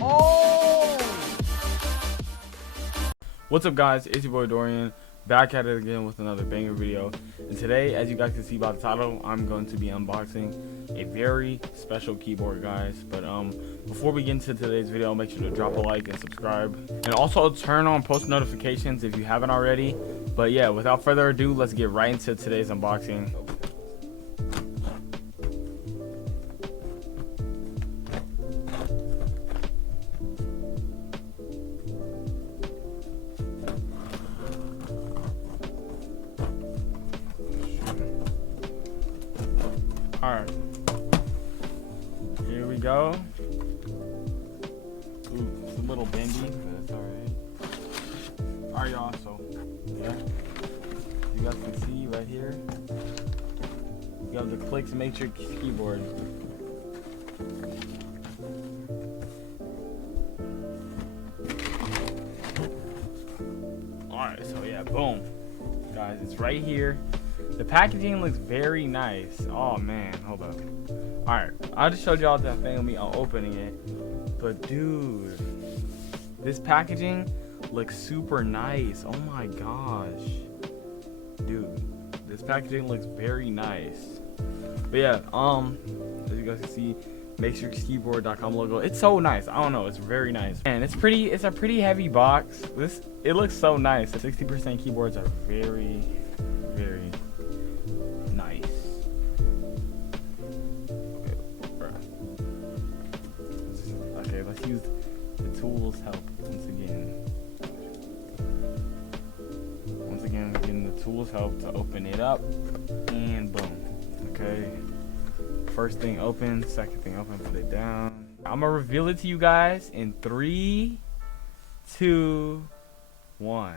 Oh! What's up, guys? It's your boy Dorian, back at it again with another banger video. And today, as you guys can see by the title, I'm going to be unboxing a very special keyboard, guys. But before we get into today's video, make sure to drop a like and subscribe, and also turn on post notifications if you haven't already. But yeah, without further ado, let's get right into today's unboxing. Alright, here we go. Ooh, it's a little bendy, but it's alright. Alright, y'all, so yeah, you guys can see right here, you have the Clix Matrix keyboard. Alright, so yeah, boom. Guys, it's right here. The packaging looks very nice. Oh man, hold up. Alright, I just showed y'all that thing of me opening it. But dude, this packaging looks super nice. Oh my gosh. Dude, this packaging looks very nice. But yeah, as you guys can see, matrixkeyboard.com logo. It's so nice. I don't know, it's very nice. And it's a pretty heavy box. It looks so nice. 60% keyboards are very nice. Okay, let's use the tools help once again. We're getting the tools help to open it up, and boom. Okay, first thing open, second thing open, put it down. I'm gonna reveal it to you guys in 3, 2, 1.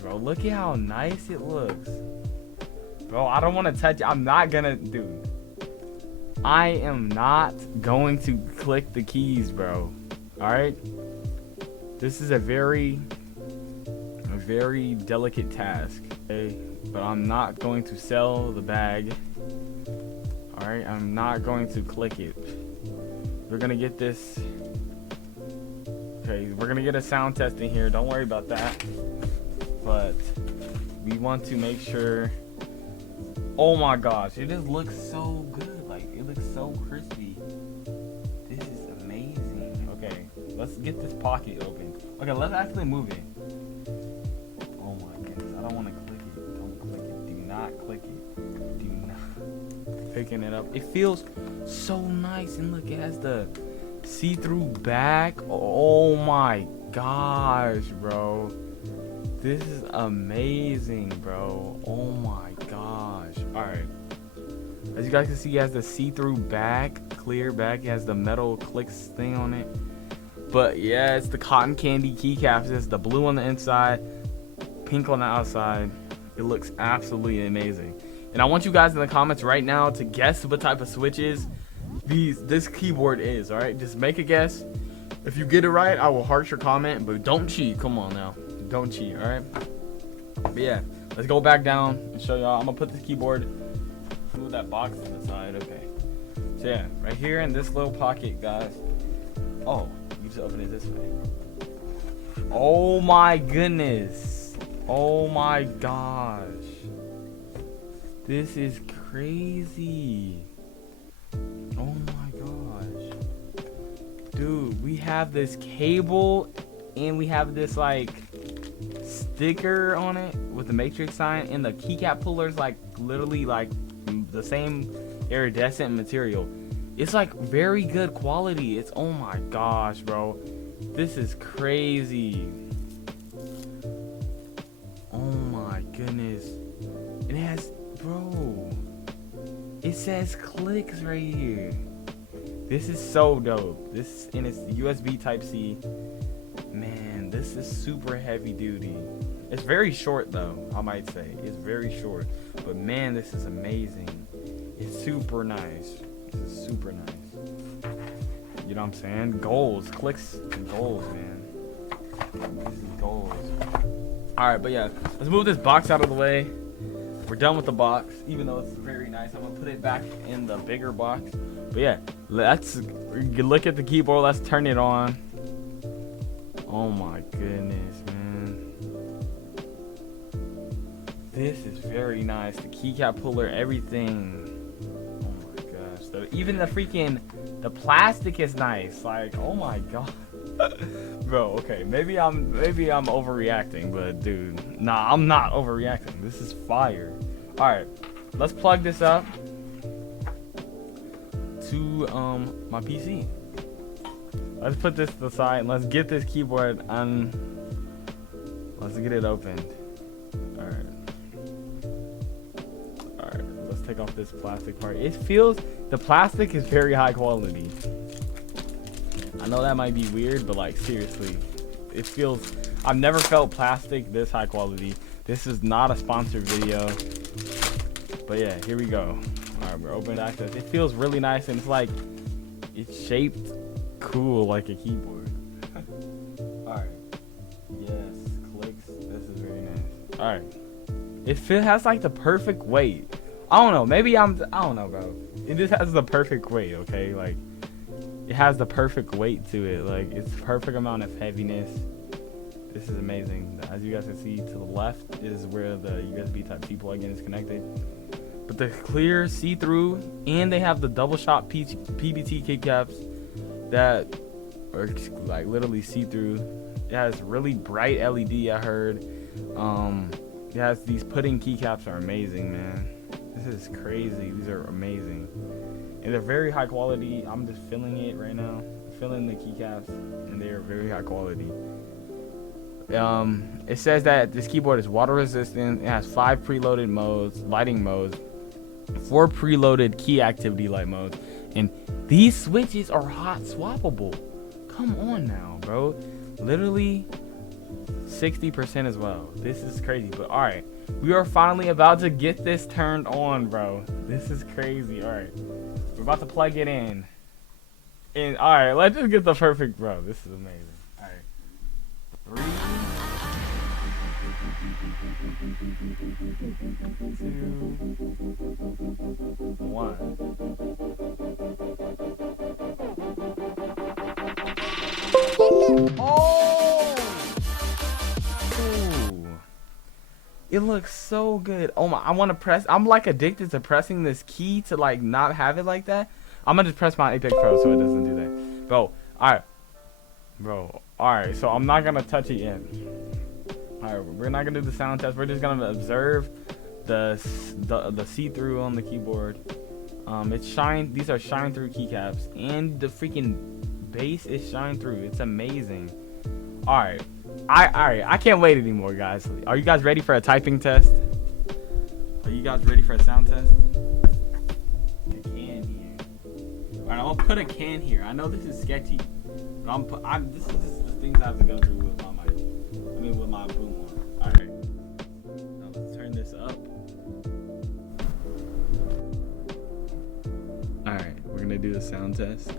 Bro, look at how nice it looks. Bro, I don't want to touch it. I'm not gonna, dude. I am not going to click the keys, bro. Alright? This is a very delicate task. Okay? But I'm not going to sell the bag. Alright? I'm not going to click it. We're gonna get this. Okay, we're gonna get a sound test in here. Don't worry about that. But we want to make sure. Oh my gosh, it just looks so good. Like, it looks so crispy. This is amazing. Okay, let's get this pocket open. Okay, let's actually move it. Oh my goodness, I don't want to click it. Don't click it. Do not click it. Do not. Picking it up. It feels so nice. And look, it has the see-through back. Oh my gosh, bro. This is amazing, bro. Oh my gosh. Alright. As you guys can see, it has the see-through back, clear back. It has the metal Clix thing on it. But yeah, it's the cotton candy keycaps. It's the blue on the inside, pink on the outside. It looks absolutely amazing. And I want you guys in the comments right now to guess what type of switches this keyboard is. Alright, just make a guess. If you get it right, I will heart your comment, but don't cheat. Come on now. Don't cheat, alright? But yeah, let's go back down and show y'all. I'm gonna put this keyboard, move that box to the side. Okay. So yeah, right here in this little pocket, guys. Oh, you just open it this way. Oh my goodness. Oh my gosh. This is crazy. Oh my gosh. Dude, we have this cable and we have this like sticker on it with the matrix sign, and the keycap puller is like literally like the same iridescent material. It's like very good quality. It's, oh my gosh, bro, this is crazy. Oh my goodness. It has, bro, it says Clix right here. This is so dope. This, and it's USB type C. Man, this is super heavy duty. It's very short though, I might say. It's very short. But man, this is amazing. It's super nice. This is super nice. You know what I'm saying? Goals. Clix goals, man. This is gold. Alright, but yeah, let's move this box out of the way. We're done with the box, even though it's very nice. I'm gonna put it back in the bigger box. But yeah, let's look at the keyboard. Let's turn it on. Oh my goodness, man. This is very nice. The keycap puller, everything. Oh my gosh. Even the plastic is nice. Like, oh my god. Bro, okay, maybe I'm overreacting, but dude, nah, I'm not overreacting. This is fire. All right, let's plug this up to my PC. Let's put this to the side and let's get this keyboard on. Let's get it opened. All right, let's take off this plastic part. The plastic is very high quality. I know that might be weird, but like seriously, I've never felt plastic this high quality. This is not a sponsored video, but yeah, here we go. All right, we're open access. It feels really nice, and it's shaped cool like a keyboard. All right, yes, Clix. This is very nice. All right, it has like the perfect weight. I don't know, I don't know, bro. It just has the perfect weight, okay? Like, it has the perfect weight to it. Like, it's the perfect amount of heaviness. This is amazing. As you guys can see, to the left is where the USB Type-C plug-in is connected. But the clear, see-through, and they have the double shot PBT keycaps that are like literally see-through. It has really bright LED, I heard. It has these pudding keycaps are amazing, man. This is crazy. These are amazing. And they're very high quality. I'm just feeling it right now. I'm feeling the keycaps, and they are very high quality. It says that this keyboard is water resistant. It has 5 preloaded modes, lighting modes, 4 preloaded key activity light modes, and these switches are hot swappable. Come on now, bro. Literally 60% as well. This is crazy. But all right, we are finally about to get this turned on, bro. This is crazy. All right. We're about to plug it in. And alright, let's just get the perfect, bro. This is amazing. Alright. 3, 2, 1. Oh! Ooh. It looks so good. Oh my, I want to press. I'm like addicted to pressing this key to like not have it like that. I'm gonna just press my Apex Pro so it doesn't do that. Bro, alright. Bro, alright, so I'm not gonna touch it yet. Alright, we're not gonna do the sound test. We're just gonna observe the see-through on the keyboard. These are shine-through keycaps, and the freaking bass is shine-through. It's amazing. Alright. I can't wait anymore, guys. Are you guys ready for a typing test? Are you guys ready for a sound test? A can here. Alright, I'm gonna put a can here. I know this is sketchy, but this is the things I have to go through with my mic. I mean, with my boom on. Alright. Now let's turn this up. Alright, we're gonna do the sound test.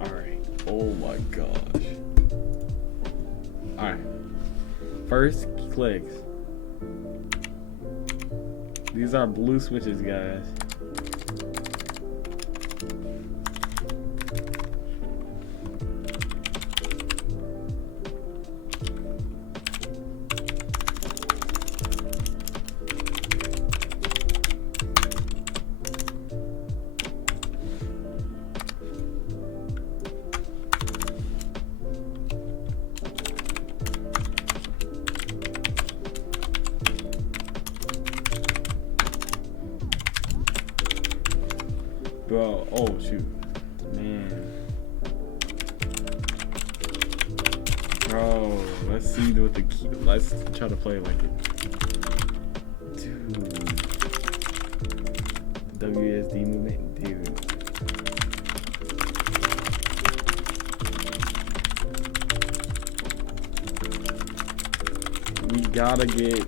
Alright. Oh my gosh. Alright. First, Clix. These are blue switches, guys. Bro, oh shoot, man. Bro, let's see what the key. Let's try to play like it. Dude, WSD movement, dude. We gotta get.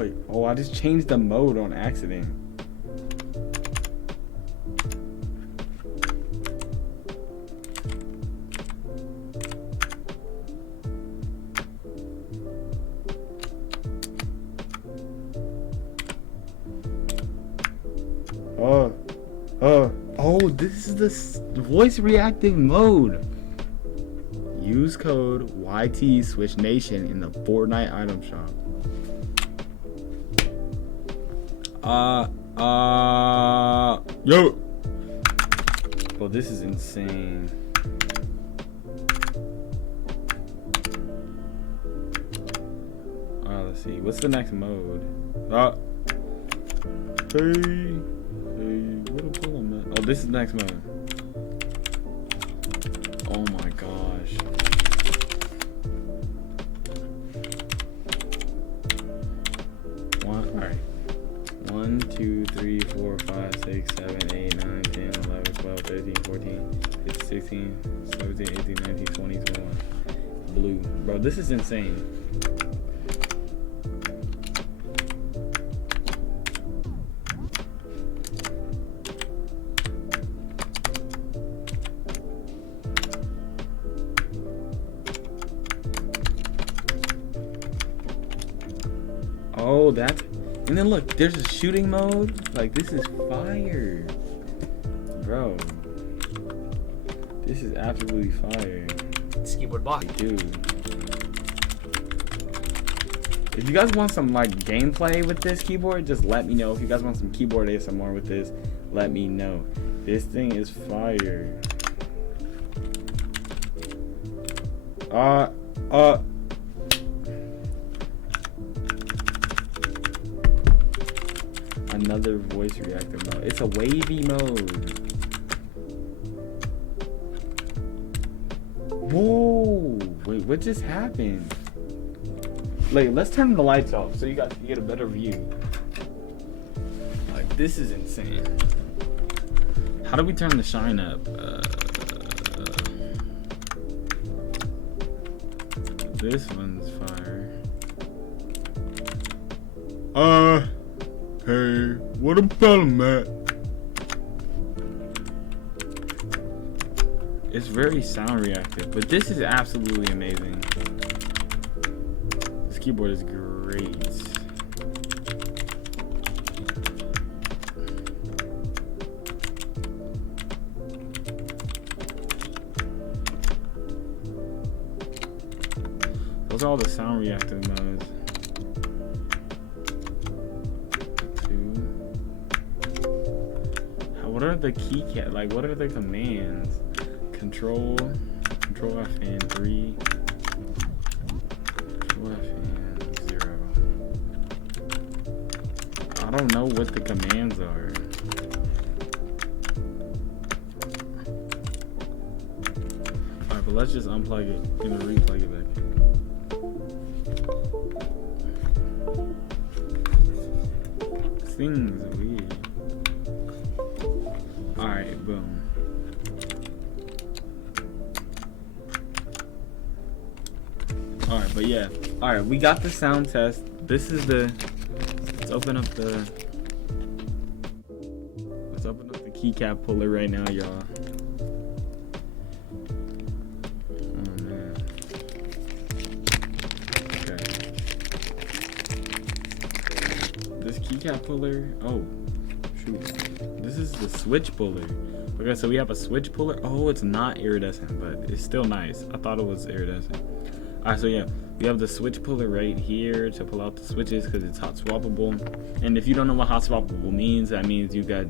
Wait, oh, I just changed the mode on accident. Oh, this is the voice reactive mode. Use code YT SwishNation in the Fortnite item shop. Yo. Well, this is insane. Alright, let's see. What's the next mode? Hey, what a pull on that? Oh, this is the next mode. Oh my gosh. Alright. 1, 2, 3, 4, 5, 6, 7, 8, 9, 10, 11, 12, 13, 14, 15, 16, 17, 18, 19, 20, 21. Blue. Bro, this is insane. Oh, that's... And then look, there's a shooting mode. Like, this is fire. Bro. This is absolutely fire. This keyboard box. Dude. If you guys want some, like, gameplay with this keyboard, just let me know. If you guys want some keyboard ASMR with this, let me know. This thing is fire. Another voice reactive mode. It's a wavy mode. Whoa! Wait, what just happened? Like, let's turn the lights off so you guys can get a better view. Like, this is insane. How do we turn the shine up? This one's fire. Hey, what a problem, Matt? It's very sound reactive, but this is absolutely amazing. This keyboard is great. Those are all the sound reactive modes. What are the keycaps? Like, what are the commands? Control F3. Control F0. I don't know what the commands are. Alright, but let's just unplug it and replug it back. This thing's weird. Alright, boom. Alright, but yeah. Alright, we got the sound test. This is the... Let's open up the keycap puller right now, y'all. Oh, man. Okay. This keycap puller... Oh, shoot. This is the switch puller. Okay, so we have a switch puller. Oh, it's not iridescent, but it's still nice. I thought it was iridescent. Alright, so yeah, we have the switch puller right here to pull out the switches because it's hot swappable. And if you don't know what hot swappable means, that means you got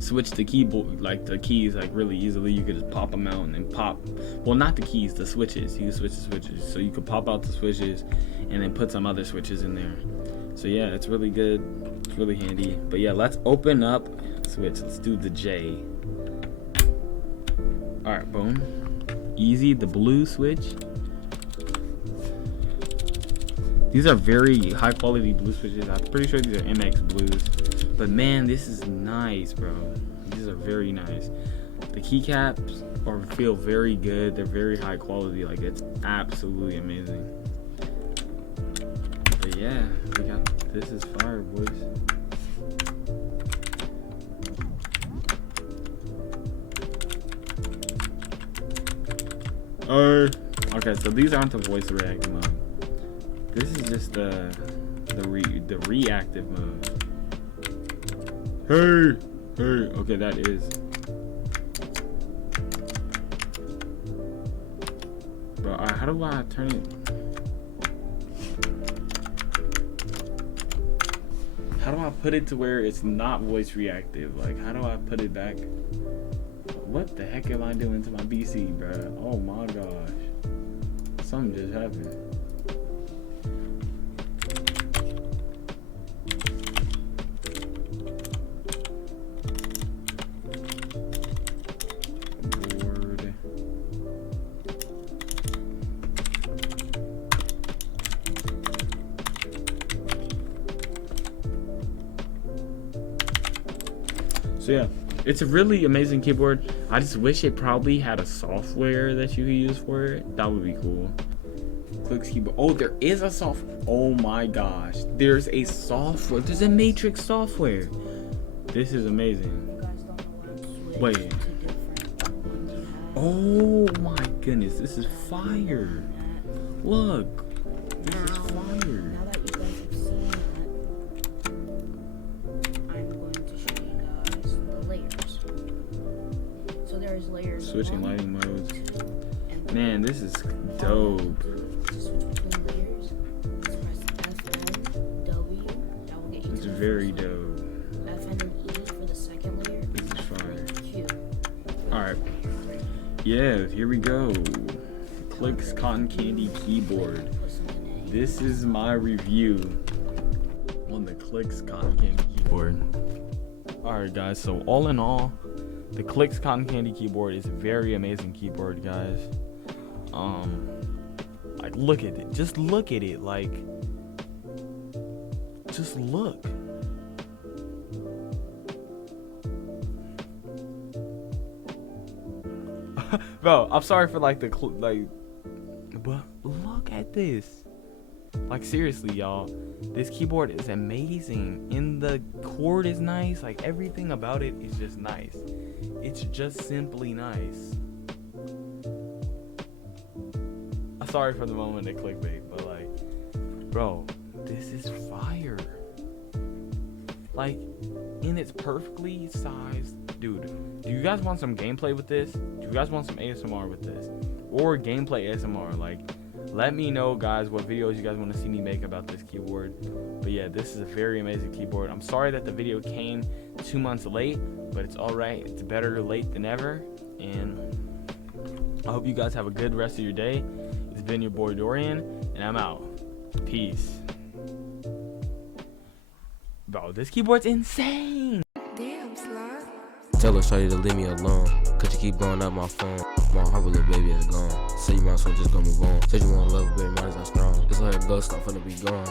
switch the keyboard, like the keys, like really easily. You could just pop them out and then pop. Well, not the keys, the switches. You can switch the switches, so you could pop out the switches and then put some other switches in there. So yeah, it's really good. It's really handy. But yeah, let's open up switch. Let's do the J. All right, boom. Easy, the blue switch. These are very high quality blue switches. I'm pretty sure these are MX blues. But man, this is nice, bro. These are very nice. The keycaps feel very good. They're very high quality. Like, it's absolutely amazing. But yeah, we got, this is fire, boys. Okay, so these aren't the voice reactive mode. This is just the reactive mode. Hey, okay, that is. Bro, how do I turn it? How do I put it to where it's not voice reactive? Like, how do I put it back? What the heck am I doing to my BC, bro? Oh my gosh. Something just happened. Board. So yeah, it's a really amazing keyboard. I just wish it probably had a software that you could use for it. That would be cool. Clix keyboard. Oh, there is a software. Oh my gosh. There's a software. There's a Matrix software. This is amazing. Wait. Oh my goodness. This is fire. Look. This is fire. Now that you guys have seen that, I'm going to show you guys the layers. So there's layers. Switching 1, lighting modes. 2, and 3. Man, this is dope. To switch between layers, press FN, W. That will get you It's to the very first layer. dope. FN and E for the second layer. This is fire. Q. Alright. Yeah, here we go. Clix Cotton Candy Keyboard. This is my review on the Clix Cotton Candy Keyboard. Alright guys, so all in all, the Clix Cotton Candy Keyboard is a very amazing keyboard, guys. Like, look at it. Just look at it. Like, just look. Bro, I'm sorry for like but look at this. Like, seriously, y'all, this keyboard is amazing, and the cord is nice. Like, everything about it is just nice. It's just simply nice. I'm sorry for the moment of clickbait, but like, bro, this is fire. Like, and it's perfectly sized. Dude, do you guys want some gameplay with this? Do you guys want some ASMR with this? Or gameplay ASMR? Like, let me know, guys, what videos you guys want to see me make about this keyboard. But yeah, this is a very amazing keyboard. I'm sorry that the video came 2 months late, but it's alright. It's better late than ever. And I hope you guys have a good rest of your day. It's been your boy Dorian, and I'm out. Peace. Bro, this keyboard's insane. Damn, slot. Tell her shawty to leave me alone, cause you keep blowing up my phone. My heart with little baby is gone, so you might as well just go move on. Said you want love, baby, mine is not strong. Just let her go, stop finna be gone.